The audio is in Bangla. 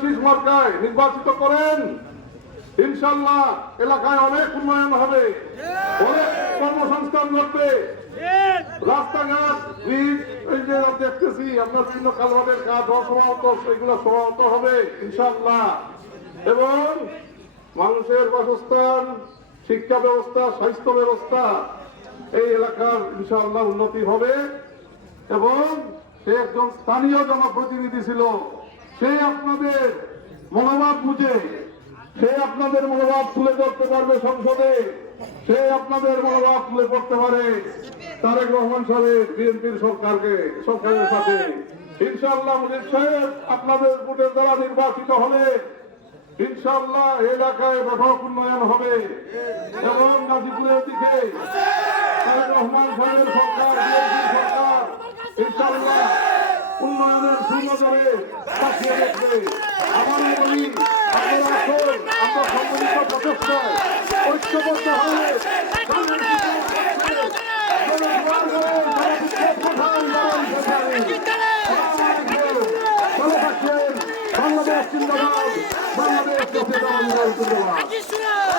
শীষ মার্কায় নির্বাচিত করেন, ইনশাআল্লাহ এলাকায় অনেক উন্নয়ন হবে, অনেক কর্মসংস্থান ঘটবে, রাস্তাঘাট ব্রিজ এই যে দেখতেছি আপনার বিভিন্ন কালভার্টের কাজ অসমাপ্ত, সেগুলো সমাপ্ত হবে ইনশাআল্লাহ। এবং মানুষের বাসস্থান, শিক্ষা ব্যবস্থা, স্বাস্থ্য ব্যবস্থা এই এলাকার ইনশাআল্লাহ উন্নতি হবে। এবং সে একজন স্থানীয় জনপ্রতিনিধি ছিল, সে আপনাদের মনোভাব বুঝে, সে আপনাদের মনোভাব তুলে ধরতে পারবে সংসদে, সে আপনাদের মনোভাব তুলে ধরতে পারে তারেক রহমান সাহেব বিএনপির সরকারের সাথে। ইনশাআল্লাহ মুজিব সাহেব আপনাদের ভোটের দ্বারা নির্বাচিত হলে ইনশাআল্লাহ এলাকায় ব্যাপক উন্নয়ন হবে এবং গাজীপুরের দিকে তারেক রহমান সাহেবের সরকার, বিএনপির সরকার ইনশাআল্লাহ উন্নয়নের সুনজরে তাকিয়ে দেখবে। আমরা বলি আপনারা আসুন, আমরা সম্মিলিত প্রচেষ্টায় ঐক্যবদ্ধ হয়ে বাংলাদেশ জিন্দাবাদ, বাংলাদেশ জাতীয়তাবাদী দল জিন্দাবাদ।